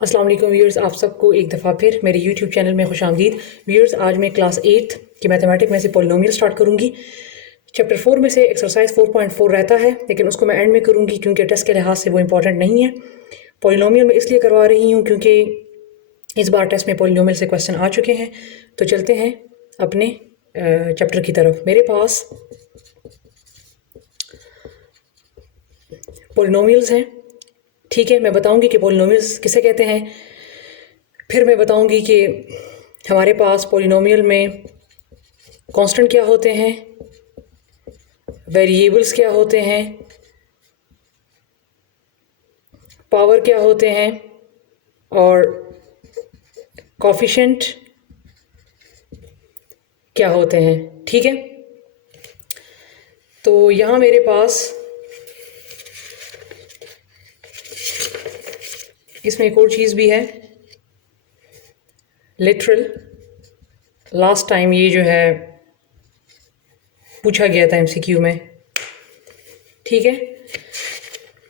अस्सलाम वालेकुम व्यूअर्स, आप सबको एक दफ़ा फिर मेरे यूट्यूब चैनल में खुशामदीद। व्यूअर्स, आज मैं क्लास 8 की मैथमेटिक्स में से पॉलिनोमियल स्टार्ट करूँगी। चैप्टर 4 में से एक्सरसाइज 4.4 रहता है, लेकिन उसको मैं एंड में करूँगी क्योंकि टेस्ट के लिहाज से वो इंपॉर्टेंट नहीं है। पॉलिनोमियल में इसलिए करवा रही हूँ क्योंकि इस बार टेस्ट में पॉलिनोमियल से क्वेश्चन आ चुके हैं। तो चलते हैं अपने चैप्टर की तरफ। मेरे पास पॉलिनोमियल्स हैं, ठीक है। मैं बताऊंगी कि पॉलिनोमियल्स किसे कहते हैं, फिर मैं बताऊंगी कि हमारे पास पॉलिनोमियल में कांस्टेंट क्या होते हैं, वेरिएबल्स क्या होते हैं, पावर क्या होते हैं और कोफिशिएंट क्या होते हैं, ठीक है। तो यहाँ मेरे पास इसमें एक और चीज़ भी है, लिटरल। लास्ट टाइम ये जो है पूछा गया था एमसीक्यू में, ठीक है।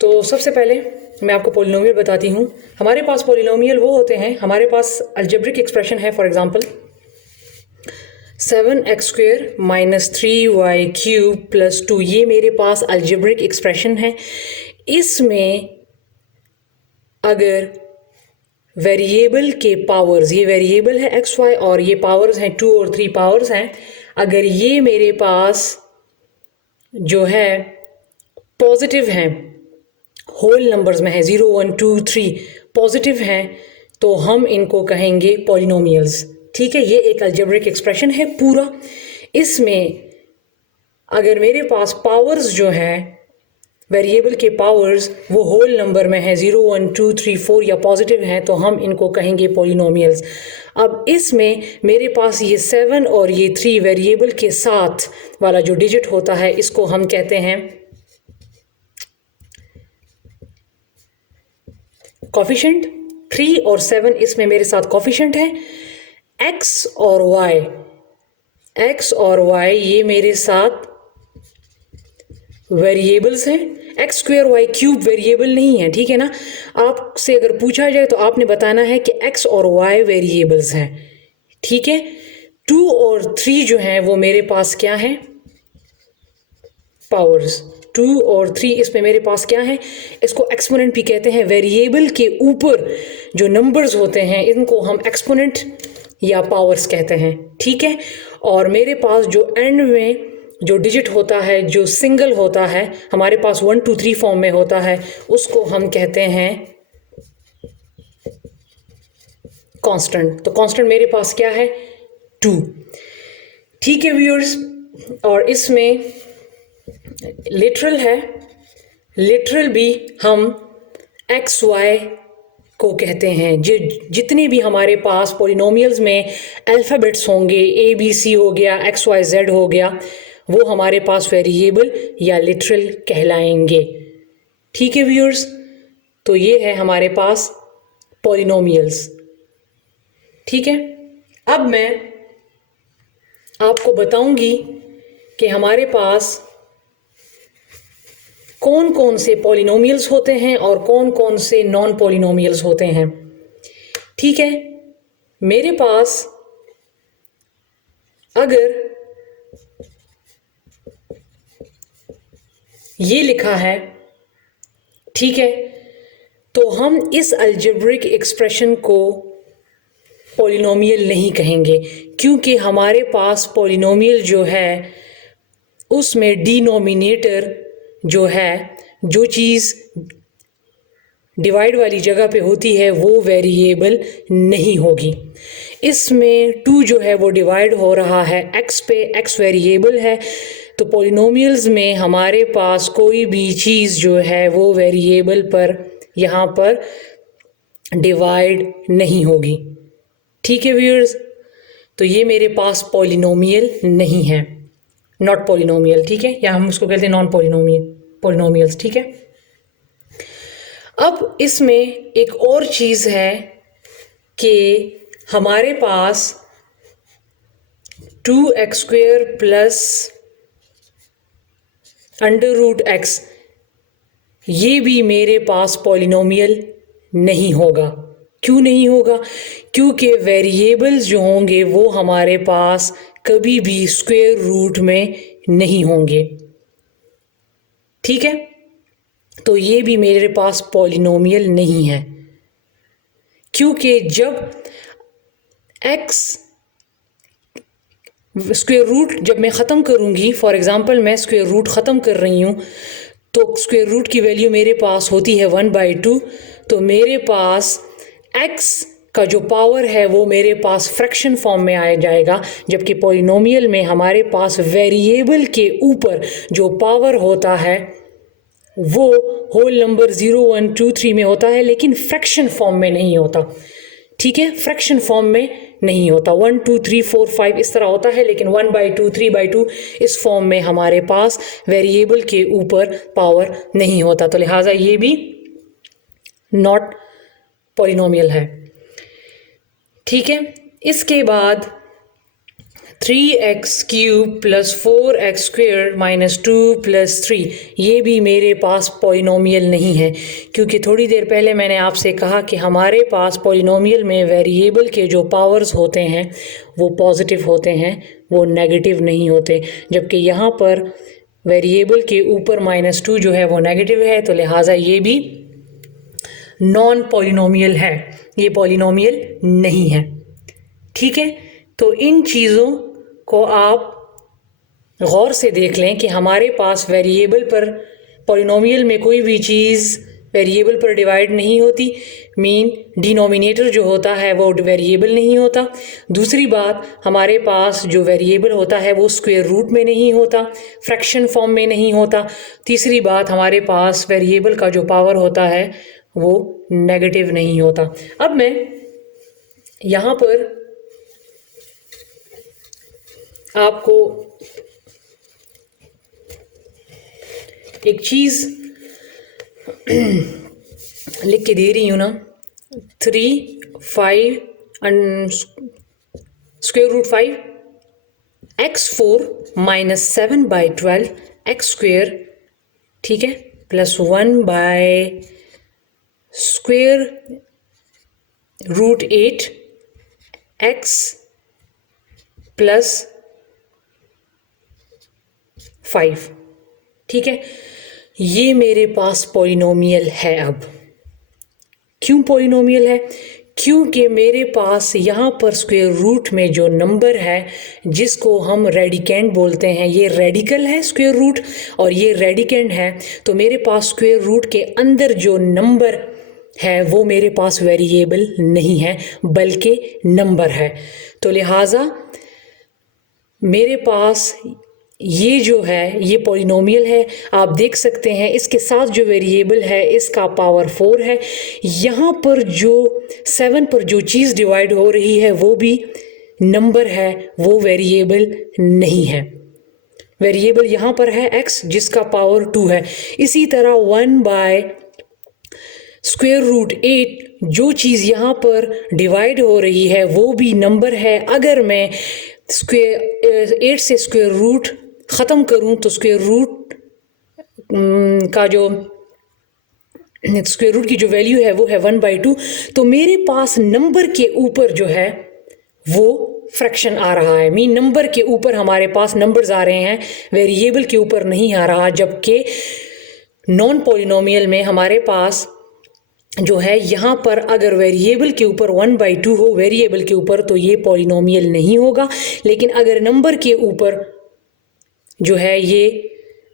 तो सबसे पहले मैं आपको पॉलिनोमियल बताती हूँ। हमारे पास पॉलिनोमियल वो होते हैं, हमारे पास अलजेब्रिक एक्सप्रेशन है। फॉर एग्जांपल 7x² - 3y³ + 2, ये मेरे पास अलजेब्रिक एक्सप्रेशन है। इसमें अगर वेरिएबल के पावर्स, ये वेरिएबल है x y और ये पावर्स हैं 2 और 3 पावर्स हैं, अगर ये मेरे पास जो है पॉजिटिव हैं, होल नंबर्स में है 0 1 2 3 पॉजिटिव हैं, तो हम इनको कहेंगे पॉलिनोमियल्स, ठीक है। ये एक अलजेब्रिक एक्सप्रेशन है पूरा। इसमें अगर मेरे पास पावर्स जो है वेरिएबल के पावर्स वो होल नंबर में है 0 1 2 3 4 या पॉजिटिव हैं, तो हम इनको कहेंगे पॉलिनोमियल्स। अब इसमें मेरे पास ये 7 और ये 3 वेरिएबल के साथ वाला जो डिजिट होता है, इसको हम कहते हैं कोफिशिएंट। 3 और 7 इसमें मेरे साथ कोफिशिएंट है। x और y ये मेरे साथ वेरिएबल्स हैं। x² y³ वेरिएबल नहीं है, ठीक है ना। आपसे अगर पूछा जाए तो आपने बताना है कि x और y वेरिएबल्स हैं, ठीक है। 2 और 3 जो हैं वो मेरे पास क्या हैं, पावर्स। 2 और 3 इसमें मेरे पास क्या है, इसको एक्सपोनेंट भी कहते हैं। वेरिएबल के ऊपर जो नंबर्स होते हैं इनको हम एक्सपोनेंट या पावर्स कहते हैं, ठीक है। और मेरे पास जो एंड में जो डिजिट होता है, जो सिंगल होता है, हमारे पास 1 2 3 फॉर्म में होता है, उसको हम कहते हैं कांस्टेंट। तो कांस्टेंट मेरे पास क्या है, 2, ठीक है व्यूअर्स। और इसमें लिटरल है, लिटरल भी हम एक्स वाई को कहते हैं। जितने भी हमारे पास पॉलिनोमियल्स में अल्फ़ाबेट्स होंगे, ए बी सी हो गया, एक्स वाई जेड हो गया, वो हमारे पास वेरिएबल या लिटरल कहलाएंगे, ठीक है व्यूअर्स। तो ये है हमारे पास पॉलिनोमियल्स, ठीक है। अब मैं आपको बताऊंगी कि हमारे पास कौन कौन से पॉलिनोमियल्स होते हैं और कौन कौन से नॉन पॉलिनोमियल्स होते हैं, ठीक है। मेरे पास अगर ये लिखा है, ठीक है, तो हम इस अलजेब्रिक एक्सप्रेशन को पॉलिनोमियल नहीं कहेंगे, क्योंकि हमारे पास पॉलिनोमियल जो है उसमें डिनोमिनेटर जो है, जो चीज़ डिवाइड वाली जगह पे होती है वो वेरिएबल नहीं होगी। इसमें 2 जो है वो डिवाइड हो रहा है x पे, x वेरिएबल है। तो पॉलिनोमियल्स में हमारे पास कोई भी चीज़ जो है वो वेरिएबल पर यहाँ पर डिवाइड नहीं होगी, ठीक है व्यूअर्स। तो ये मेरे पास पॉलिनोमियल नहीं है, नॉट पॉलिनोमियल, ठीक है, या हम उसको कहते हैं नॉन पॉलिनोमियल्स, ठीक है। अब इसमें एक और चीज़ है कि हमारे पास 2x² + √x ये भी मेरे पास पॉलिनोमियल नहीं होगा, क्यों नहीं होगा? क्योंकि वेरिएबल्स जो होंगे वो हमारे पास कभी भी स्क्वायर रूट में नहीं होंगे। ठीक है, तो ये भी मेरे पास पॉलिनोमियल नहीं है, क्योंकि जब x स्क्वायर रूट जब मैं ख़त्म करूँगी, फॉर एग्ज़ाम्पल मैं स्क्वायर रूट ख़त्म कर रही हूँ, तो स्क्वायर रूट की वैल्यू मेरे पास होती है 1/2, तो मेरे पास x का जो पावर है वो मेरे पास फ्रैक्शन फॉर्म में आ जाएगा, जबकि पॉलिनोमियल में हमारे पास वेरिएबल के ऊपर जो पावर होता है वो होल नंबर 0 1 2 3 में होता है, लेकिन फ्रैक्शन फॉर्म में नहीं होता। ठीक है, फ्रैक्शन फॉर्म में नहीं होता। 1 2 3 4 5 इस तरह होता है, लेकिन 1/2 3/2 इस फॉर्म में हमारे पास वेरिएबल के ऊपर पावर नहीं होता, तो लिहाजा ये भी नॉट पॉलिनोमियल है। ठीक है, इसके बाद 3x³ + 4x² - 2 + 3 ये भी मेरे पास पॉलिनोमियल नहीं है, क्योंकि थोड़ी देर पहले मैंने आपसे कहा कि हमारे पास पॉलिनोमियल में वेरिएबल के जो पावर्स होते हैं वो पॉजिटिव होते हैं, वो नेगेटिव नहीं होते, जबकि यहाँ पर वेरिएबल के ऊपर -2 जो है वो नेगेटिव है, तो लिहाजा ये भी नॉन पॉलिनोमियल है, ये पॉलिनोमियल नहीं है। ठीक है, तो इन चीज़ों को आप गौर से देख लें कि हमारे पास वेरिएबल पर पॉलिनोमियल में कोई भी चीज़ वेरिएबल पर डिवाइड नहीं होती, मीन डिनोमिनेटर जो होता है वो वेरिएबल नहीं होता। दूसरी बात, हमारे पास जो वेरिएबल होता है वो स्क्वायर रूट में नहीं होता, फ्रैक्शन फॉर्म में नहीं होता। तीसरी बात, हमारे पास वेरिएबल का जो पावर होता है वो नेगेटिव नहीं होता। अब मैं यहाँ पर आपको एक चीज़ लिख के दे रही हूँ ना, 3 5 √5 x4 - 7/12 x², ठीक है, +1/√8 x + 5। ठीक है, ये मेरे पास पॉलिनोमियल है। अब क्यों पॉलिनोमियल है? क्योंकि मेरे पास यहाँ पर स्क्वायर रूट में जो नंबर है जिसको हम रेडिकेंड बोलते हैं, ये रेडिकल है स्क्वायर रूट और ये रेडिकेंड है, तो मेरे पास स्क्वायर रूट के अंदर जो नंबर है वो मेरे पास वेरिएबल नहीं है बल्कि नंबर है। तो लिहाजा मेरे पास ये जो है ये पॉलिनोमियल है। आप देख सकते हैं इसके साथ जो वेरिएबल है इसका पावर 4 है। यहाँ पर जो 7 पर जो चीज़ डिवाइड हो रही है वो भी नंबर है, वो वेरिएबल नहीं है। वेरिएबल यहाँ पर है x जिसका पावर 2 है। इसी तरह 1/√8 जो चीज़ यहाँ पर डिवाइड हो रही है वो भी नंबर है। अगर मैं 8 से स्क्वायर रूट ख़त्म करूँ तो स्क्वायर रूट का जो स्क्वायर रूट की जो वैल्यू है वो है 1/2, तो मेरे पास नंबर के ऊपर जो है वो फ्रैक्शन आ रहा है। मीन नंबर के ऊपर हमारे पास नंबर्स आ रहे हैं, वेरिएबल के ऊपर नहीं आ रहा। जबकि नॉन पॉलिनोमियल में हमारे पास जो है यहाँ पर अगर वेरिएबल के ऊपर 1/2 हो वेरिएबल के ऊपर तो ये पॉलिनोमियल नहीं होगा, लेकिन अगर नंबर के ऊपर जो है ये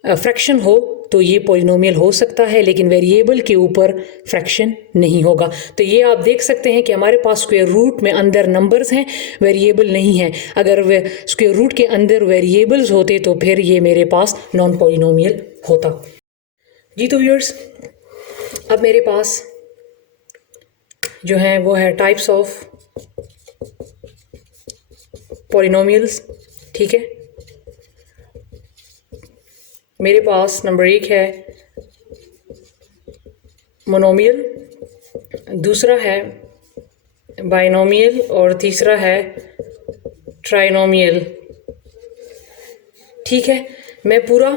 फ्रैक्शन हो तो ये पॉलिनोमियल हो सकता है, लेकिन वेरिएबल के ऊपर फ्रैक्शन नहीं होगा। तो ये आप देख सकते हैं कि हमारे पास स्क्वायर रूट में अंदर नंबर्स हैं, वेरिएबल नहीं है। अगर स्क्वायर रूट के अंदर वेरिएबल्स होते तो फिर ये मेरे पास नॉन पॉलिनोमियल होता। जी तो व्यूअर्स, अब मेरे पास जो है वो है टाइप्स ऑफ पॉलिनोमियल्स। ठीक है, मेरे पास नंबर 1 है मोनोमियल, दूसरा है बाइनोमियल और तीसरा है ट्राइनोमियल। ठीक है, मैं पूरा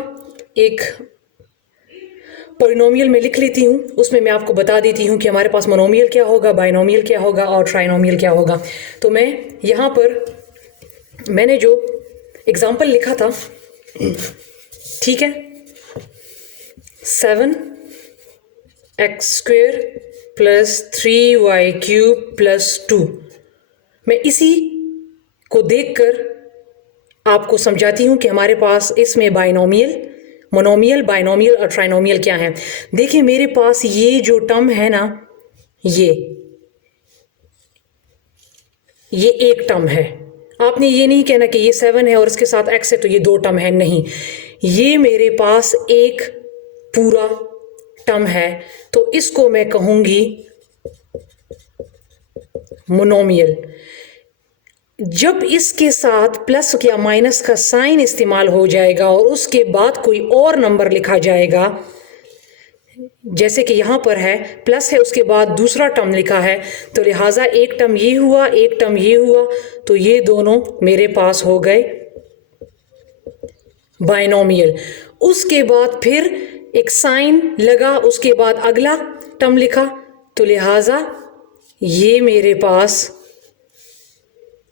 एक पॉलिनोमियल में लिख लेती हूँ, उसमें मैं आपको बता देती हूँ कि हमारे पास मोनोमियल क्या होगा, बाइनोमियल क्या होगा और ट्राइनोमियल क्या होगा। तो मैं यहाँ पर मैंने जो एग्जाम्पल लिखा था, ठीक है, 7x² प्लस 3y³ प्लस 2, मैं इसी को देखकर आपको समझाती हूँ कि हमारे पास इसमें बाइनोमियल, मोनोमियल, बाइनोमियल और ट्राइनोमियल क्या है। देखिए मेरे पास ये जो टर्म है ना, ये एक टर्म है। आपने ये नहीं कहना कि ये 7 है और इसके साथ x है तो ये 2 टर्म है, नहीं, ये मेरे पास एक पूरा टर्म है, तो इसको मैं कहूंगी मोनोमियल। जब इसके साथ प्लस या माइनस का साइन इस्तेमाल हो जाएगा और उसके बाद कोई और नंबर लिखा जाएगा, जैसे कि यहाँ पर है प्लस है उसके बाद दूसरा टर्म लिखा है, तो लिहाजा एक टर्म ये हुआ, एक टर्म ये हुआ, तो ये दोनों मेरे पास हो गए बाइनोमियल। उसके बाद फिर एक साइन लगा, उसके बाद अगला टर्म लिखा, तो लिहाजा ये मेरे पास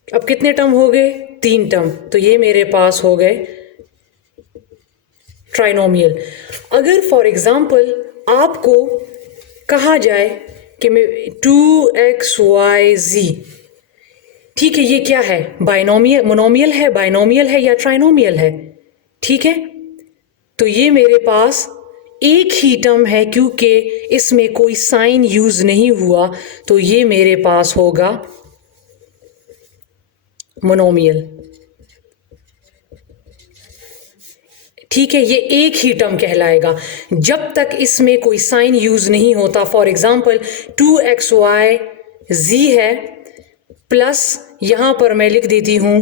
अब कितने टर्म हो गए, 3 टर्म, तो ये मेरे पास हो गए ट्राइनोमियल। अगर फॉर एग्जाम्पल आपको कहा जाए कि मैं 2xyz, ठीक है, ये क्या है, बाइनोमियल, मोनोमियल है, बाइनोमियल है या ट्राइनोमियल है, ठीक है, तो ये मेरे पास एक ही टर्म है क्योंकि इसमें कोई साइन यूज नहीं हुआ, तो ये मेरे पास होगा मोनोमियल। ठीक है, ये एक ही टर्म कहलाएगा जब तक इसमें कोई साइन यूज नहीं होता। फॉर एग्जाम्पल 2xyz है, प्लस यहां पर मैं लिख देती हूं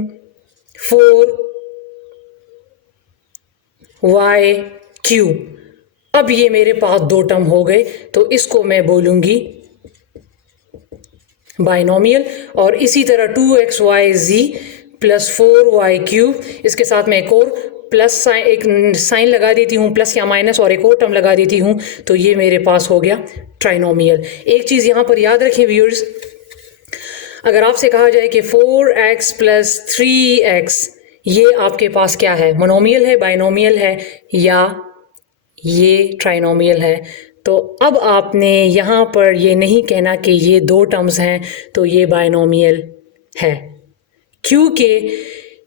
4y³। अब ये मेरे पास 2 टर्म हो गए, तो इसको मैं बोलूंगी बाइनोमियल। और इसी तरह 2xyz प्लस 4y³, इसके साथ मैं एक और प्लस साइन, एक साइन लगा देती हूँ, प्लस या माइनस, और एक और टर्म लगा देती हूँ, तो ये मेरे पास हो गया ट्राइनोमियल। एक चीज़ यहाँ पर याद रखें व्यूअर्स, अगर आपसे कहा जाए कि 4x प्लस 3x, ये आपके पास क्या है, मोनोमियल है, बाइनोमियल है या ये ट्राइनोमियल है, तो अब आपने यहाँ पर ये नहीं कहना कि ये 2 टर्म्स हैं तो ये बाइनोमियल है, क्योंकि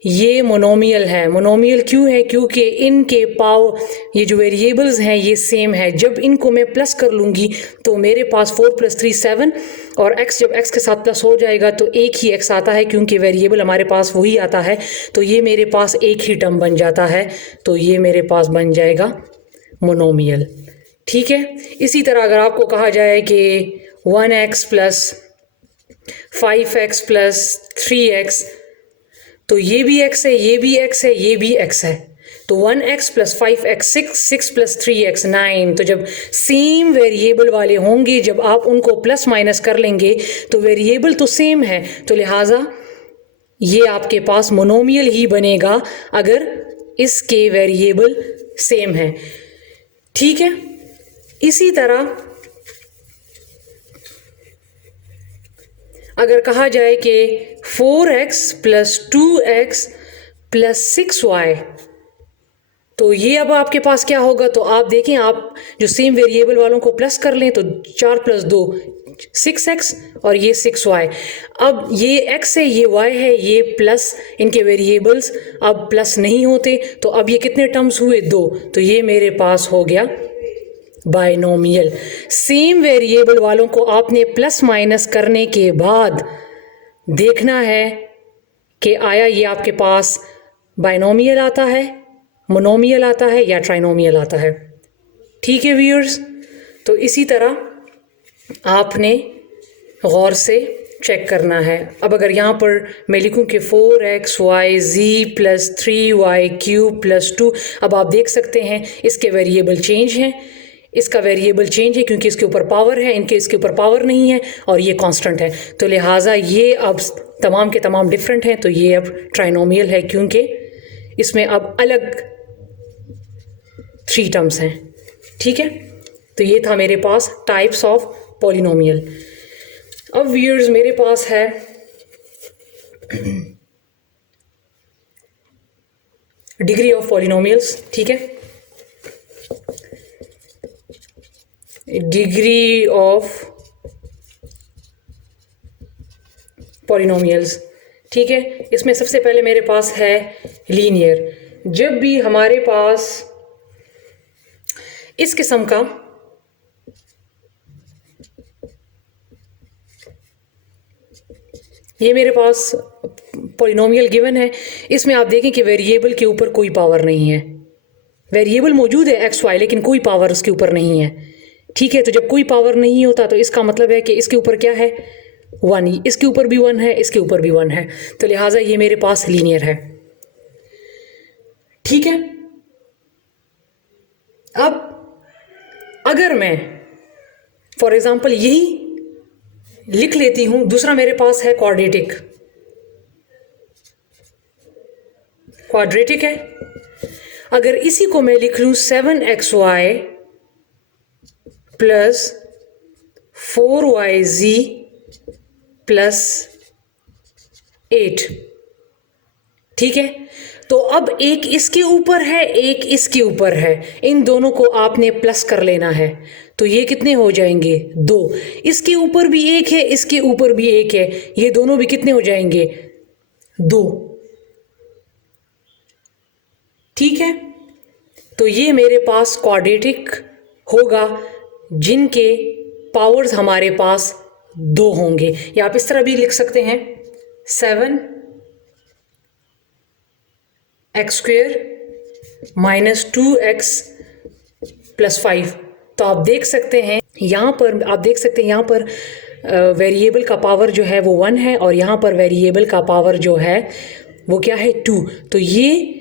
ये मोनोमियल है। मोनोमियल क्यों है, क्योंकि इनके पावर, ये जो वेरिएबल्स हैं ये सेम है। जब इनको मैं प्लस कर लूँगी तो मेरे पास 4 + 3 7, और x जब x के साथ प्लस हो जाएगा तो एक ही x आता है, क्योंकि वेरिएबल हमारे पास वही आता है, तो ये मेरे पास एक ही टर्म बन जाता है, तो ये मेरे पास बन जाएगा मोनोमियल। ठीक है, इसी तरह अगर आपको कहा जाए कि 1x plus 5x plus 3x, तो ये भी x है, ये भी x है, ये भी x है, तो 1x plus 5x 6, 6 plus 3x 9। तो जब सेम वेरिएबल वाले होंगे, जब आप उनको प्लस माइनस कर लेंगे तो वेरिएबल तो सेम है, तो लिहाजा ये आपके पास मोनोमियल ही बनेगा अगर इसके वेरिएबल सेम है। ठीक है, इसी तरह अगर कहा जाए कि 4x plus 2x plus 6y, तो ये अब आपके पास क्या होगा, तो आप देखें, आप जो सेम वेरिएबल वालों को प्लस कर लें तो 4 + 2 6x और ये 6y। अब ये x है, ये y है, ये प्लस, इनके वेरिएबल्स अब प्लस नहीं होते, तो अब ये कितने टर्म्स हुए, 2, तो ये मेरे पास हो गया बाइनोमियल। सेम वेरिएबल वालों को आपने प्लस माइनस करने के बाद देखना है कि आया ये आपके पास बाइनोमियल आता है, मोनोमियल आता है या ट्राइनोमियल आता है। ठीक है व्यूअर्स, तो इसी तरह आपने गौर से चेक करना है। अब अगर यहाँ पर मैं लिखूँ कि 4xyz प्लस 3y³ प्लस 2, अब आप देख सकते हैं इसके वेरिएबल चेंज हैं, इसका वेरिएबल चेंज है क्योंकि इसके ऊपर पावर है, इनके इसके ऊपर पावर नहीं है, और ये कांस्टेंट है, तो लिहाजा ये अब तमाम के तमाम डिफरेंट हैं, तो ये अब ट्राइनोमियल है क्योंकि इसमें अब अलग 3 टर्म्स हैं। ठीक है, तो ये था मेरे पास टाइप्स ऑफ पॉलिनोमियल। अब व्यूअर्स मेरे पास है डिग्री ऑफ पॉलिनोमियल्स, ठीक है, डिग्री ऑफ पॉलिनोमियल्स, ठीक है। इसमें सबसे पहले मेरे पास है लीनियर। जब भी हमारे पास इस किस्म का ये मेरे पास पॉलिनोमियल गिवन है, इसमें आप देखें कि वेरिएबल के ऊपर कोई पावर नहीं है। वेरिएबल मौजूद है एक्स वाई, लेकिन कोई पावर उसके ऊपर नहीं है, ठीक है। तो जब कोई पावर नहीं होता तो इसका मतलब है कि इसके ऊपर क्या है, 1 ही, इसके ऊपर भी 1 है, इसके ऊपर भी 1 है, तो लिहाजा ये मेरे पास लीनियर है, ठीक है। अब अगर मैं फॉर एग्जांपल यही लिख लेती हूं, दूसरा मेरे पास है क्वाड्रेटिक, क्वाड्रेटिक है। अगर इसी को मैं लिख लूं 7xy प्लस 4yz प्लस 8, ठीक है। तो अब एक इसके ऊपर है, एक इसके ऊपर है, इन दोनों को आपने प्लस कर लेना है, तो ये कितने हो जाएंगे, 2। इसके ऊपर भी एक है, इसके ऊपर भी एक है, ये दोनों भी कितने हो जाएंगे, 2, ठीक है। तो ये मेरे पास क्वाड्रेटिक होगा जिनके पावर्स हमारे पास 2 होंगे, या आप इस तरह भी लिख सकते हैं 7x² माइनस 2x प्लस 5। तो आप देख सकते हैं यहाँ पर वेरिएबल का पावर जो है वो 1 है, और यहाँ पर वेरिएबल का पावर जो है वो क्या है, 2। तो ये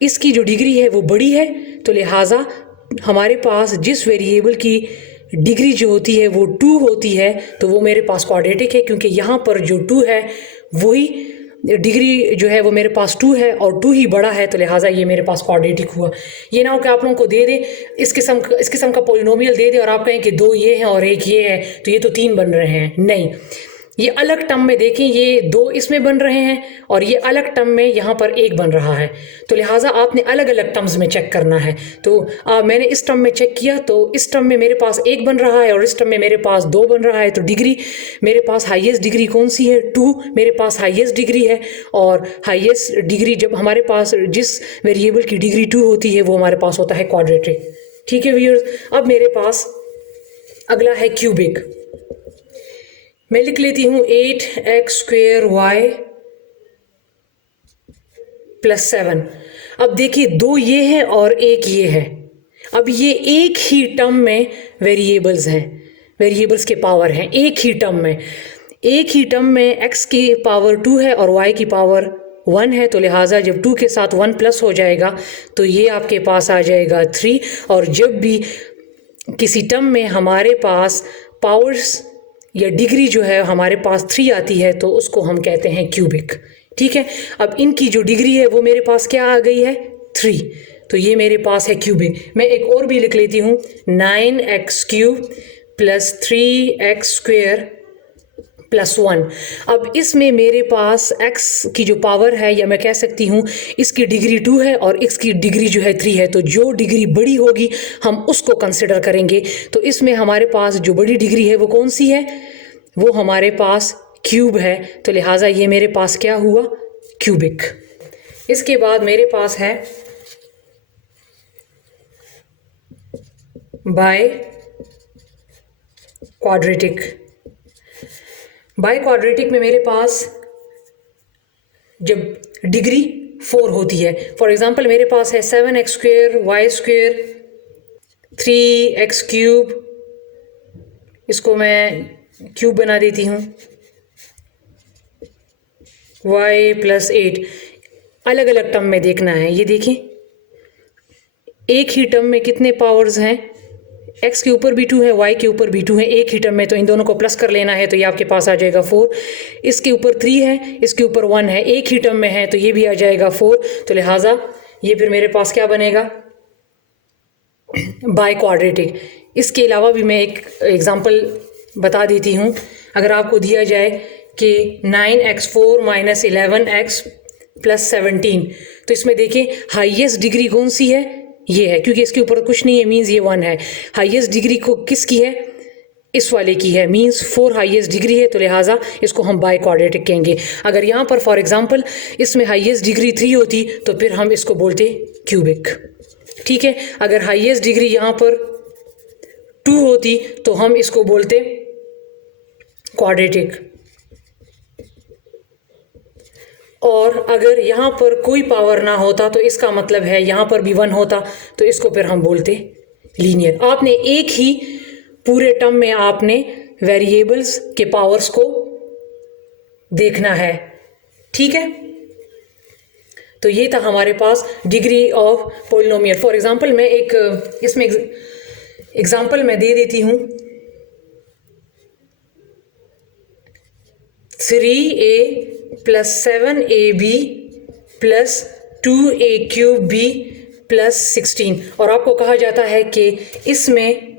इसकी जो डिग्री है वो बड़ी है, तो लिहाजा हमारे पास जिस वेरिएबल की डिग्री जो होती है वो 2 होती है, तो वो मेरे पास क्वाड्रेटिक है, क्योंकि यहाँ पर जो 2 है वही डिग्री जो है वो मेरे पास 2 है, और 2 ही बड़ा है, तो लिहाजा ये मेरे पास क्वाड्रेटिक हुआ। ये ना हो कि आप लोगों को दे दे इस किस्म का पॉलिनोमियल दे दे और आप कहें कि 2 ये हैं और 1 ये है, तो ये तो 3 बन रहे हैं। नहीं, ये अलग टर्म में देखें, ये 2 इसमें बन रहे हैं और ये अलग टर्म में यहाँ पर 1 बन रहा है, तो लिहाजा आपने अलग अलग टर्म्स में चेक करना है। तो मैंने इस टर्म में चेक किया, तो इस टर्म में मेरे पास 1 बन रहा है और इस टर्म में मेरे पास 2 बन रहा है, तो डिग्री मेरे पास हाईएस्ट डिग्री कौन सी है, 2 मेरे पास हाईएस्ट डिग्री है। और हाईएस्ट डिग्री जब हमारे पास जिस वेरिएबल की डिग्री 2 होती है वो हमारे पास होता है क्वाड्रेटिक, ठीक है व्यूअर्स। अब मेरे पास अगला है क्यूबिक। मैं लिख लेती हूँ 8x² प्लस 7। अब देखिए 2 ये है और 1 ये है, अब ये एक ही टर्म में वेरिएबल्स हैं, वेरिएबल्स के पावर हैं एक ही टर्म में, x की पावर 2 है और y की पावर 1 है, तो लिहाजा जब 2 के साथ 1 प्लस हो जाएगा तो ये आपके पास आ जाएगा 3। और जब भी किसी टर्म में हमारे पास पावर्स या डिग्री जो है हमारे पास 3 आती है तो उसको हम कहते हैं क्यूबिक, ठीक है। अब इनकी जो डिग्री है वो मेरे पास क्या आ गई है, 3, तो ये मेरे पास है क्यूबिक। मैं एक और भी लिख लेती हूँ 9x³ प्लस 3x² प्लस 1। अब इसमें मेरे पास x की जो पावर है, या मैं कह सकती हूँ इसकी डिग्री 2 है और इसकी डिग्री जो है 3 है, तो जो डिग्री बड़ी होगी हम उसको कंसिडर करेंगे। तो इसमें हमारे पास जो बड़ी डिग्री है वो कौन सी है, वो हमारे पास क्यूब है, तो लिहाजा ये मेरे पास क्या हुआ, क्यूबिक। इसके बाद मेरे पास है बाय क्वाड्रेटिक। बाय क्वाड्रेटिक में मेरे पास जब डिग्री 4 होती है, फॉर एग्जांपल मेरे पास है 7x² y², 3x³, इसको मैं क्यूब बना देती हूँ, y प्लस 8। अलग अलग टर्म में देखना है, ये देखिए एक ही टर्म में कितने पावर्स हैं, x के ऊपर भी 2 है, y के ऊपर भी 2 है, एक ही टर्म में, तो इन दोनों को प्लस कर लेना है, तो ये आपके पास आ जाएगा 4। इसके ऊपर 3 है, इसके ऊपर 1 है, एक ही टर्म में है, तो ये भी आ जाएगा 4। तो लिहाजा ये फिर मेरे पास क्या बनेगा, बाय क्वाड्रेटिक। इसके अलावा भी मैं एक एग्ज़ाम्पल बता देती हूँ। अगर आपको दिया जाए कि 9x4 - 11x + 17, तो इसमें देखें हाईएस्ट डिग्री कौन सी है, ये है, क्योंकि इसके ऊपर कुछ नहीं है, मीन्स ये 1 है। हाईएस्ट डिग्री को किसकी है, इस वाले की है, मीन्स 4 हाईएस्ट डिग्री है, तो लिहाजा इसको हम बाई क्वाड्रेटिक कहेंगे। अगर यहाँ पर फॉर एग्जांपल इसमें हाईएस्ट डिग्री 3 होती तो फिर हम इसको बोलते क्यूबिक, ठीक है। अगर हाईएस्ट डिग्री यहाँ पर 2 होती तो हम इसको बोलते क्वाड्रेटिक, और अगर यहाँ पर कोई पावर ना होता तो इसका मतलब है यहाँ पर भी 1 होता तो इसको फिर हम बोलते लीनियर। आपने एक ही पूरे टर्म में आपने वेरिएबल्स के पावर्स को देखना है, ठीक है। तो ये था हमारे पास degree of polynomial. For example मैं एक इसमें एग्जांपल मैं दे देती हूँ, 3a + 7ab + 2a³ + 16, और आपको कहा जाता है कि इसमें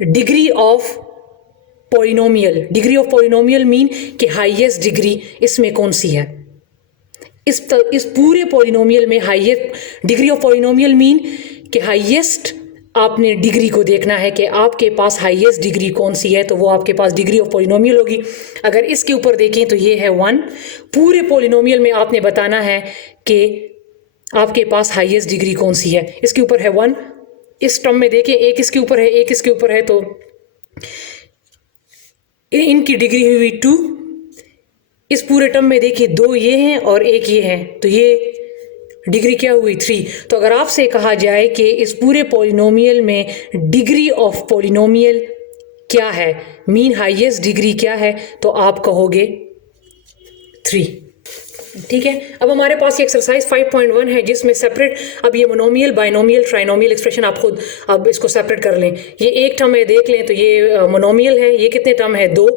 डिग्री ऑफ पॉलिनोमियल मीन कि हाईएस्ट डिग्री इसमें कौन सी है। इस पूरे पॉलिनोमियल में highest degree of polynomial mean कि हाईएस्ट आपने डिग्री को देखना है कि आपके पास हाईएस्ट डिग्री कौन सी है, तो वो आपके पास डिग्री ऑफ पॉलिनोमियल होगी। अगर इसके ऊपर देखें तो ये है 1। पूरे पॉलिनोमियल में आपने बताना है कि आपके पास हाईएस्ट डिग्री कौन सी है। इसके ऊपर है 1, इस टर्म में देखें एक इसके ऊपर है, एक इसके ऊपर है, तो इनकी डिग्री हुई 2। इस पूरे टर्म में देखिए 2 ये हैं और 1 ये है, तो ये डिग्री क्या हुई 3। तो अगर आपसे कहा जाए कि इस पूरे पॉलिनोमियल में डिग्री ऑफ पॉलिनोमियल क्या है, मीन हाईएस्ट डिग्री क्या है, तो आप कहोगे 3, ठीक है। अब हमारे पास ये एक्सरसाइज 5.1 है जिसमें सेपरेट, अब ये मोनोमियल, बाइनोमियल, ट्राइनोमियल एक्सप्रेशन आप खुद अब इसको सेपरेट कर लें। ये एक टर्म है, देख लें तो ये मोनोमियल है, ये कितने टर्म है 2,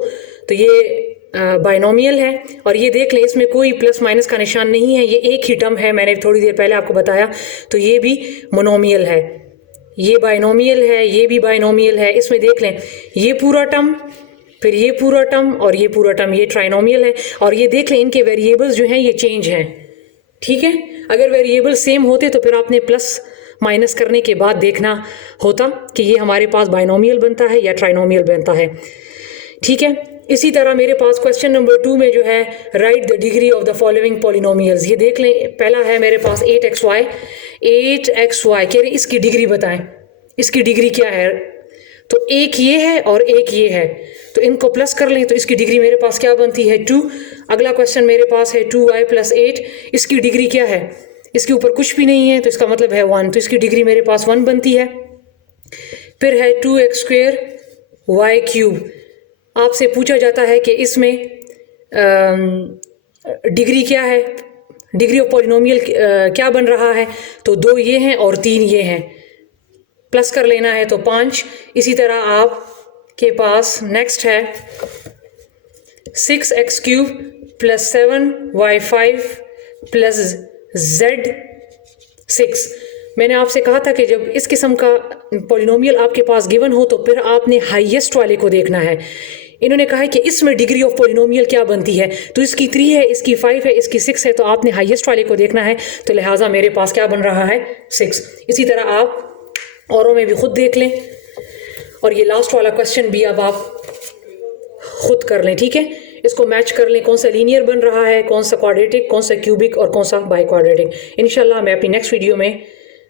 तो ये बाइनोमियल है, और ये देख लें इसमें कोई प्लस माइनस का निशान नहीं है, ये एक ही टर्म है, मैंने थोड़ी देर पहले आपको बताया, तो ये भी मोनोमियल है। ये बाइनोमियल है, ये भी बाइनोमियल है। इसमें देख लें ये पूरा टर्म, फिर ये पूरा टर्म और ये पूरा टर्म, ये ट्राइनोमियल है। और ये देख लें इनके वेरिएबल्स जो हैं ये चेंज हैं, ठीक है। अगर वेरिएबल सेम होते तो फिर आपने प्लस माइनस करने के बाद देखना होता कि ये हमारे पास बाइनोमियल बनता है या ट्राइनोमियल बनता है, ठीक है। इसी तरह मेरे पास क्वेश्चन नंबर 2 में जो है right the degree of the following polynomials, ये देख लें पहला है मेरे पास 8xy कह रहे इसकी डिग्री बताएं, इसकी डिग्री क्या है, तो एक ये है और एक ये है, तो इनको प्लस कर लें तो इसकी डिग्री मेरे पास क्या बनती है 2। अगला क्वेश्चन मेरे पास है 2y + 8, इसकी डिग्री क्या है, इसके ऊपर कुछ भी नहीं है तो इसका मतलब है 1, तो इसकी डिग्री मेरे पास 1 बनती है। फिर है 2x² y³, आपसे पूछा जाता है कि इसमें डिग्री क्या है, डिग्री ऑफ पॉलिनोमियल क्या बन रहा है, तो 2 ये हैं और 3 ये हैं, प्लस कर लेना है तो 5। इसी तरह आपके पास नेक्स्ट है 6x³ + 7y5 + z6। मैंने आपसे कहा था कि जब इस किस्म का पॉलिनोमियल आपके पास गिवन हो तो फिर आपने हाईएस्ट वाले को देखना है। इन्होंने कहा है कि इसमें डिग्री ऑफ पॉलिनोमियल क्या बनती है, तो इसकी 3 है, इसकी 5 है, इसकी 6 है, तो आपने हाईएस्ट वाले को देखना है, तो लिहाजा मेरे पास क्या बन रहा है 6। इसी तरह आप औरों में भी खुद देख लें, और ये लास्ट वाला क्वेश्चन भी अब आप खुद कर लें, ठीक है। इसको मैच कर लें, कौन सा लीनियर बन रहा है, कौन सा क्वाड्रेटिक, कौन सा क्यूबिक और कौन सा बाई क्वाड्रेटिक। इंशाल्लाह मैं अपनी नेक्स्ट वीडियो में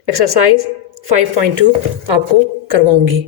एक्सरसाइज 5.2 आपको करवाऊंगी।